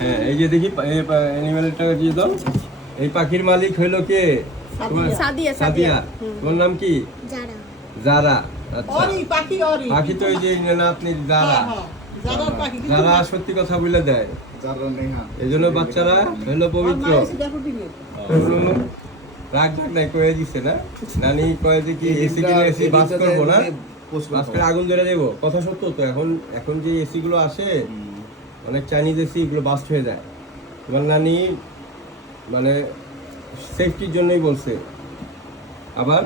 হ্যাঁ, এই যে দেখি অ্যানিমেলটা দিয়ে দাও। এই পাখির মালিক হইলো কে? সাদিয়া। তোমার নাম কি? জারা। আচ্ছা, পাখি তো এই যে আপনি জারা। যারা সত্যি কথা বলে দেয়, এই জন্য বাচ্চারা হইলো পবিত্র। রাগ ঢাক নাই কয়ে দিচ্ছে না, নানি কয়ে যে কি এসি কিনে এসি বাস করবো না, বাস করে আগুন ধরে দেবো। কথা সত্য তো। এখন যে এসি গুলো আসে, অনেক চাইনিজ এসি, এগুলো বাস্ট হয়ে যায়। তোমার নানি মানে সেফটির জন্যই বলছে। আবার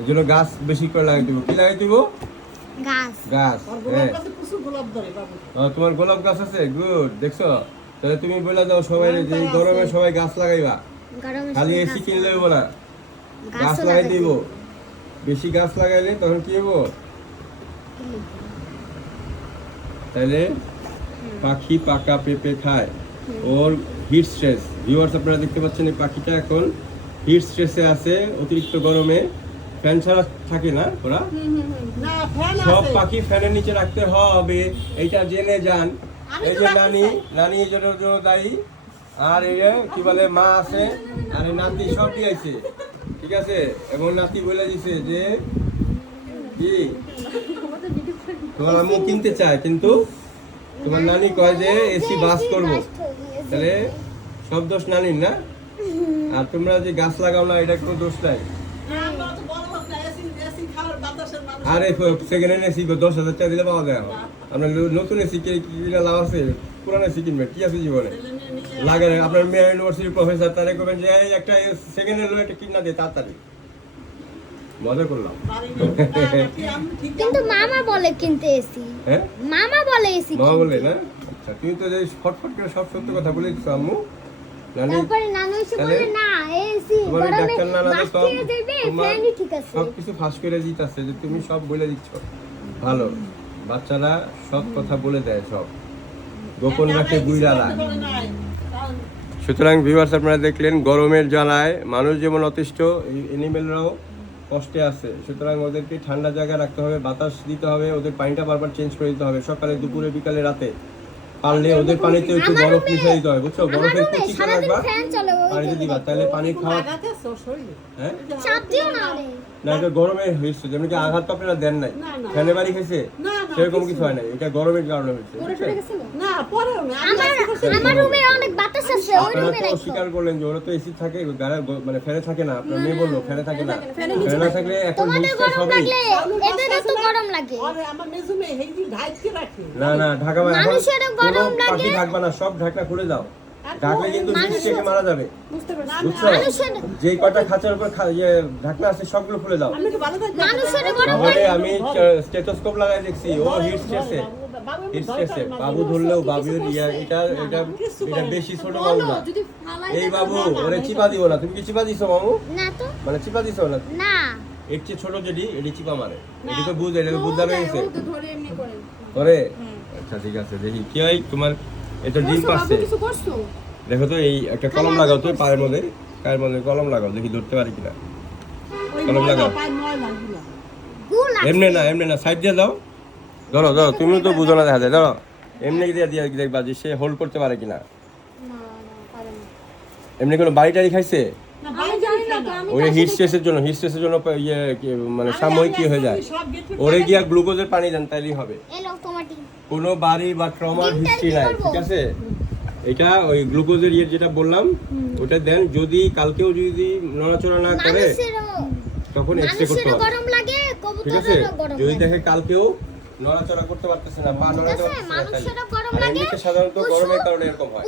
এই জন্য গাছ বেশি করে লাগাই দিব। কি লাগাই দিব? গাছ। হ্যাঁ, তোমার গোলাপ গাছ আছে? গুড। দেখছো, তাহলে তুমি বলে দাও সবাই যে গরমে সবাই গাছ লাগাইবা, খালি এসি কিনলে হবো না, গাছ লাগাই দিব। বেশি গাছ লাগাইলে তখন কি হবো? তাহলে পাখি পাকা পেঁপে খায়। ওর হিট স্ট্রেস, ভিউয়ার্স আপনারা দেখতে পাচ্ছেন এই পাখিটা এখন হিট স্ট্রেসে আছে, অতিরিক্ত গরমে। ফ্যান ছাড়া থাকে না ওরা, সব পাখি ফ্যানের নিচে রাখতে হবে, এইটা জেনে যান। এই যে নানি এই জন্য দায়ী, আর এই কি বলে মা আছে, আর এই নাতি সব দিয়েছে, ঠিক আছে? এবং নাতি বলে দিছে যে কি তোমার আম্মু কিনতে চায়, কিন্তু তোমার নানি কয় যে এসি বাস করবো। তাহলে সব দোষ নানির না? আর তোমরা যে গাছ লাগাও না, এটা কোনো দোষ নাই। আরে সেকেন্ড হ্যান্ড এসি 10,000 টাকা দিলে পাওয়া যায়। আপনার নতুন এসি কিনা লাভ আছে? পুরানো এসি কিনবেন, কি আছে জীবনে? লাগে না। আপনার মেয়ে ইউনিভার্সিটির প্রফেসর, তারা করবেন যে একটা সেকেন্ড হ্যান্ড একটা কিনা দিয়ে তাড়াতাড়ি। মজা করলাম। কিন্তু মামা বলে কিনতে এসি। হ্যাঁ, মামা বলে এসি। মামা বলে না? আচ্ছা, তুমি তো যে ফটফট করে সব সত্য কথা বলে দিছো আম্মু। তারপরে নানু এসে বলে না এসি গরমে বাস খেয়ে যাবে, ফ্যানই ঠিক আছে। সব কিছু ফাঁস করে দিতেছে যে তুমি সব বলে দিচ্ছ। ভালো, বাচ্চারা সব কথা বলে দেয়, সব গোপন রাখে গুইরালা। সুতরাং ভিউয়ার্স আপনারা দেখলেন, গরমের জ্বালায় মানুষ যেমন অতিষ্ঠ, এই অ্যানিমেলরাও কষ্টে আছে। সুতরাং ওদেরকে ঠান্ডা জায়গায় রাখতে হবে, বাতাস দিতে হবে, ওদের পানিটা বারবার চেঞ্জ করে দিতে হবে, সকালে, দুপুরে, বিকালে, রাতে। পারলে ওদের পানিতে একটু বরফ মিশিয়ে দিতে হয়, বুঝছো? বরফের কুচি করে রাখবা, পানিতে দিবা, তাহলে পানি খাওয়া। হ্যাঁ, না এটা গরমে হয়েছে, যেমন কি আঘাত তো আপনারা দেন নাই, ফ্যানে বাড়ি খেয়েছে, সেরকম কিছু হয় নাই, এটা গরমের কারণে হয়েছে। আপনারা তো স্বীকার করলেন যে ওরা তো এসি থাকে, মানে ফ্যানে থাকে না। আপনার মেয়ে বললো ফ্যানে থাকে না, ফ্যানে না থাকলে এখন হবেই না। না ঢাকা কোনো পাখি ঢাকবা না, সব ঢাকনা খুলে দাও। ঢাকলে কিন্তু বিষ থেকে মারা যাবে, বুঝছো? যে কটা খাঁচার উপর ঢাকনা আছে সবগুলো খুলে দাও। তাহলে আমি স্টেথোস্কোপ লাগাই দেখছি, ও হিট স্ট্রেসে বাবু ধরলেও বাবুর এটা বেশি ছোট বাবু না। এই বাবু ওরে চিপা দিব না। তুমি কি চিপা দিছো মামু? মানে চিপা দিছো না? এর চেয়ে ছোট যেটি, এটি চিপা মারে। এটি তো বুঝ, এটা বুঝ যাবে গেছে করে। আচ্ছা ঠিক আছে, দেখি কি হয় তোমার। এটা ডিম পাচ্ছে, দেখো তো। এই একটা কলম লাগাও তো পায়ের মধ্যে কলম লাগাও, দেখি ধরতে পারি কিনা। কলম লাগাও। এমনি না, সাইড দিয়ে দাও। ধরো, তুমি তো বুঝো না, দেখা যায়। ধরো, এমনি দিয়ে দেখবা যে সে হোল্ড করতে পারে কিনা। এমনি কোনো বাড়ি টাড়ি খাইছে? ওই হিট স্ট্রেসের জন্য মানে সাময়িক কি হয়ে যায়, ওরে গিয়া গ্লুকোজের পানি দেন, তাইলেই হবে। কোনো বাড়ি বা ট্রমার হিস্ট্রি নাই, ঠিক আছে? এটা ওই গ্লুকোজের যেটা বললাম ওটা দেন। যদি কালকেও যদি নড়াচড়া না করে তখন এক্সরে করতে হবে, ঠিক আছে? যদি দেখে কালকেও নড়াচড়া করতে পারতেছে না, পা নড়াতে পারতেছে না, সাধারণত গরমের কারণে এরকম হয়।